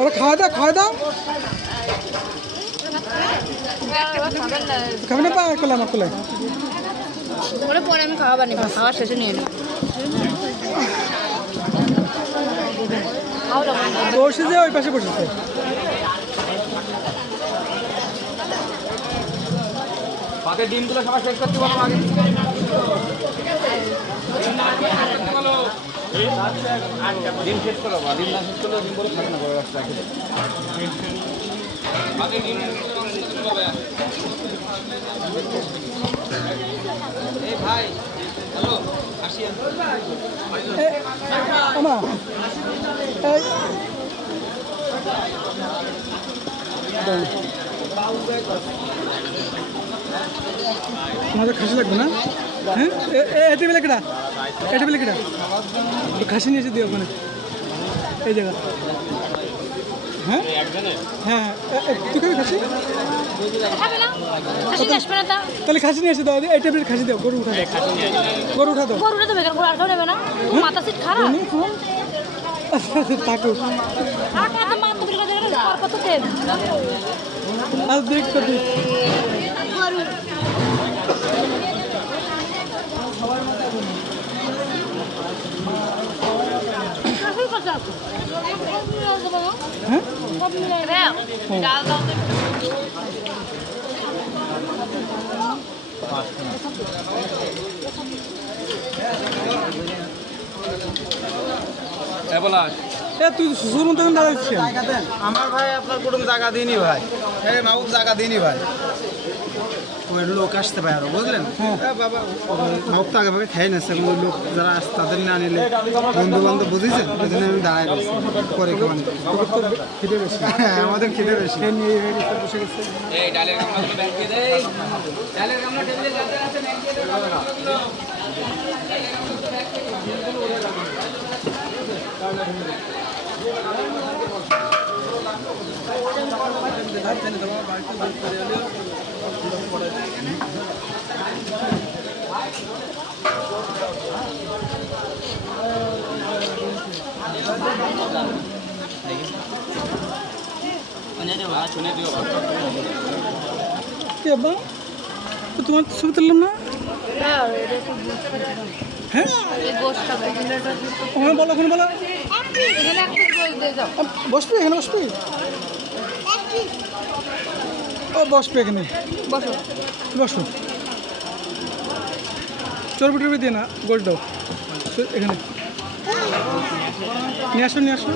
ওরা খাওয়া দাও খাবে না পা করলে আমার কোলে ওরা পরে আমি খাওয়া বানিয়ে খাওয়া শেষে নিয়ে নিই বসে যে ওই পাশে বসেছে পাতে ডিমগুলো সবাই শেষ করতে পারবো আগে ডিম শেষ করো ডিম না শেষ করলে ডিম করে থাকে না বড় রাস্তা রাখে এই ভাই হ্যালো আসি আমা এই তোমাদের খাসি লাগবে না হ্যাঁ এটা বেলে কেটা খাসি নিয়ে এসে দিও ওখানে এই জায়গা হ্যাঁ হ্যাঁ তুই খাবি খাসি তাহলে খাসি নিয়ে এসে দাও এই টেবিলের খাসি দাও গরু উঠা দাও থাকুক আর দেখ তো দেখ তুই শুনুন তখন দাঁড়াচ্ছি আমার ভাই আপনার কুটুম জায়গা দিইনি ভাই এই মাহবুব জায়গা দিইনি ভাই ওই লোক আসতে পারে আরো বুঝলেন বাবা মাহবুব তো আগে ভাগে খেয়ে নিচ্ছে ওই লোক যারা আসছে তাদের না নিলে বন্ধু বান্ধব বুঝেছেন ওই জন্য আমি দাঁড়াই রয়েছি পরে খাওয়ানি খিদে বেশি আমাদের খিদে বেশি বসে গেছে তোমার ছবি তুললাম না হ্যাঁ ওখানে বলো বসবি এখানে বসবি ও বসবে এখানে বসো চর্বি দিয়ে না গোল্ড দাও এখানে নিয়ে আসো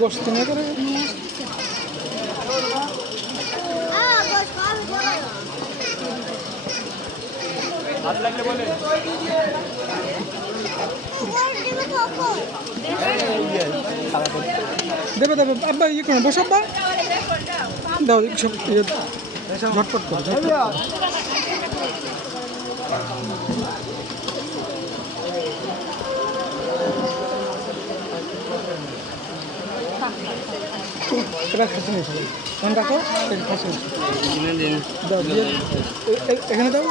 গোস্ত না করে দেবে আব্বা ইয়ে করো বস আব্বা দাও সব ঝটপট করো এবার খাসি নিয়েছিল ফোন রাখো খাসি দাও এখানে দাও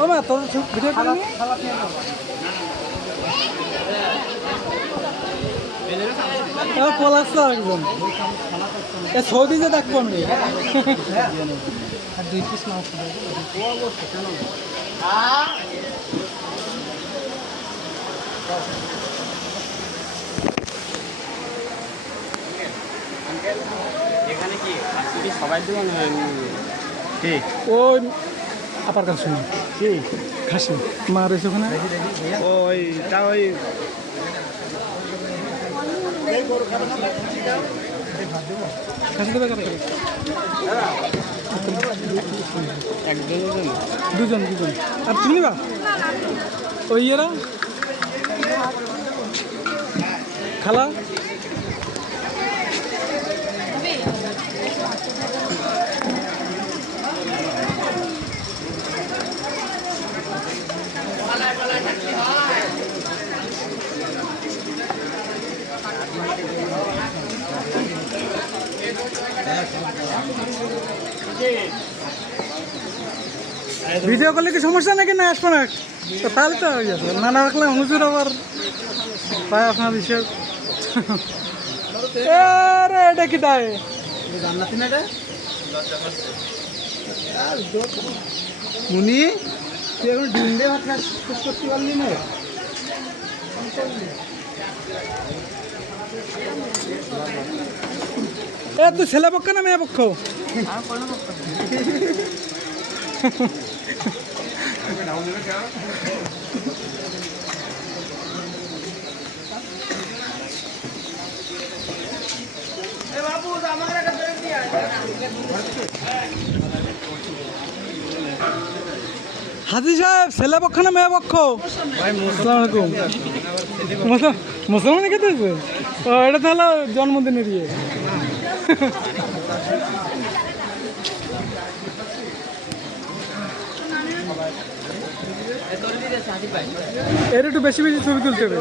ও মা তোর ভিডিও করে পলাশ একজন সৌদি যে দেখবো আমি আর 2 পিস মাছ এখানে কি সবাই দেবেন ঠিক ওই আপার কাছে শুনি কি খাসি মা রয়েছে ওখানে ওইটা ওই খাসি দেবে কত করে? দুজন দুজন। আর তুমি নিবা ওই ইয়েরা খালা? ভিডিও করলে কি সমস্যা নাকি না আসবো না? তো তাহলে তো হয়ে যাবে, না না রাখলে হুজুর আবার তাই আপনার বিষয়। আরে এটা কি তাই জান্নাতি না রে মুনি, তুই এখন ডিম দিয়ে ভাত খাস, শেষ করতে পারলি না? এ তুই ছেলে পক্ষ না মেয়ে পক্ষ? হাজি সাহেব ছেলে পক্ষ না মেয়ে পক্ষ? আসসালামু আলাইকুম। মুসলমান খেতেছে? ও এটা তাহলে জন্মদিনের ইয়ে। এর একটু বেশি বেশি ছবি তুলতে হবে।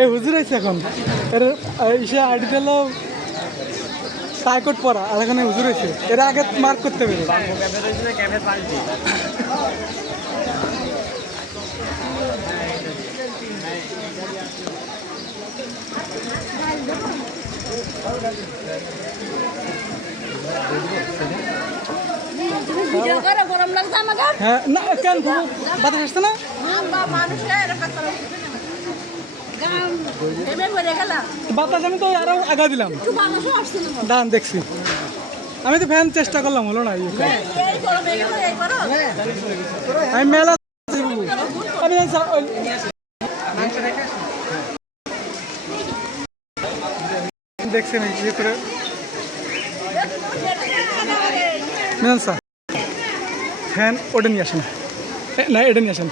এই হুজুর আছে এখন, এর ইসে আইডি দিল টাইকট পরা, আর এখানে হুজুর হয়েছে, এর আগে মার্ক করতে হবে। হ্যাঁ না কেন বাতাস আসছে না? বাতাস আমি তো আরো আগা দিলাম, দান দেখছি আমি তো ফ্যান চেষ্টা করলাম, হলো না। আমি মেলা দেখছি আমি ইয়ে করে ফ্যান ওটা নিয়ে আসেন না, এটা নিয়ে আসেন,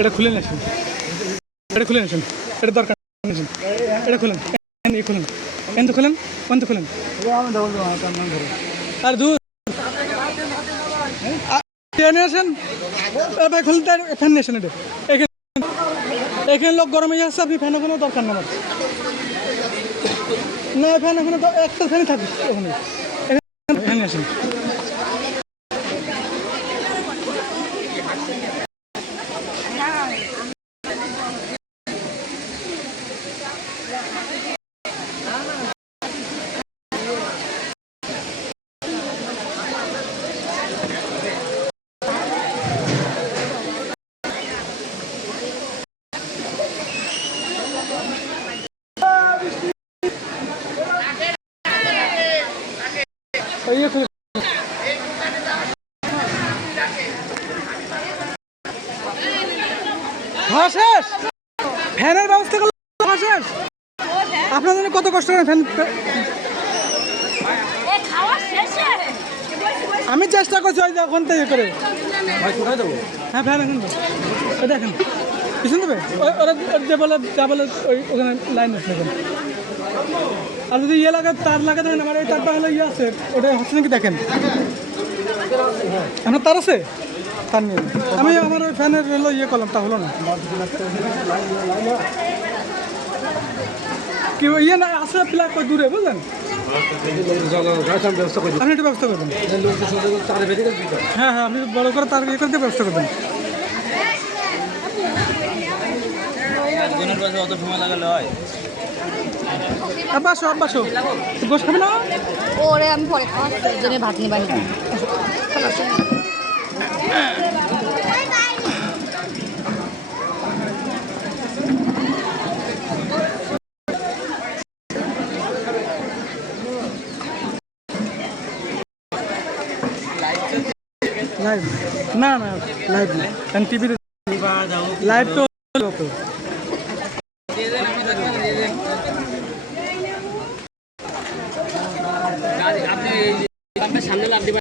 এটা খুলে নিয়ে আসেন, এটা খুলে নিয়ে আসেন, এটা দরকার এটা খুলেন, এই খুলেন, এন তো খুলেন, কোন তো খুলেন। আর দূর নিয়ে আসেন ভাই, খুলতে ফ্যান নিয়ে আসেন। এটা এখানে লোক গরমে যাচ্ছে, আপনি ফ্যান ওখানে দরকার না, না ফ্যান ওখানে একটা ফ্যানই থাকবে ওখানে, ফ্যান নিয়ে আসেন। শেষ ফ্যানের ব্যবস্থা করলে শেষ। আপনার জন্য কত কষ্ট করেন ফ্যান, আমি চেষ্টা করছি ওই যে ওখান থেকে করে। হ্যাঁ ফ্যান এখন দেখেন পিছন দেবে, ওরা যে বলে যা বলে ওই ওখানে লাইন আছে এখন। আর যদি ইয়ে লাগে তার লাগাতে হয়, আমার ওই তারটা হলে ইয়ে আছে, ওটা হচ্ছে নাকি দেখেন, আপনার তার আছে, তার নিয়ে আমি আমার ওই ফ্যানের হলো ইয়ে করলাম, তা হলো না কি ইয়ে না আছে, প্লাগ দূরে বুঝলেন, আপনি একটু ব্যবস্থা করবেন। হ্যাঁ হ্যাঁ, আপনি বড় করে তার ইয়ে করতে ব্যবস্থা করবেন। অত সময় লাগালে হয়? বাসো বাসো, গোস খাবে না? ওরে আমি পরে খাওয়ার জন্য ভাত নিয়ে বাড়ি লাইভ না না, লাইভ না, কারণ টিভিতে লাইভ তো সামনে লাভ দিবা